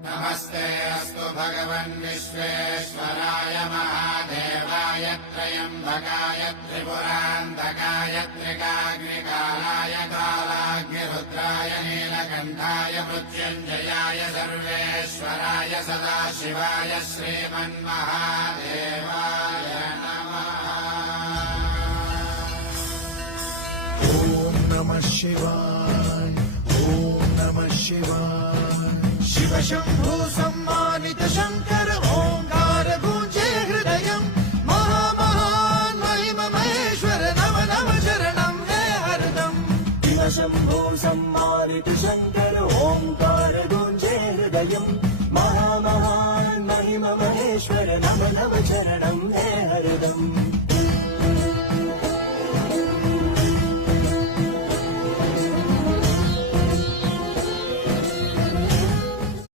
नमस्ते अस्तु भगवन् विश्वेश्वराय महादेवाय त्र्यम्बकाय त्रिपुरान्तकाय त्रिकाग्निकालाय कालाग्निरुद्राय नीलकण्ठाय मृत्युञ्जयाय सर्वेश्वराय सदाशिवाय श्रीमन्महादेवाय नमः। ॐ नमः शिवाय, ॐ नमः शिवाय। शिव शंभु सम्मानित शंकर ओंकार गूंजे हृदयम्। महामहान् महिम महेश्वर नम नम शरणं हे हरदम्। शिव शंभु सम्मानित शंकर ओंकार गूंजे हृदयम्। महामहान् महिम महेश्वर नम नम शरणं हे हरदम्।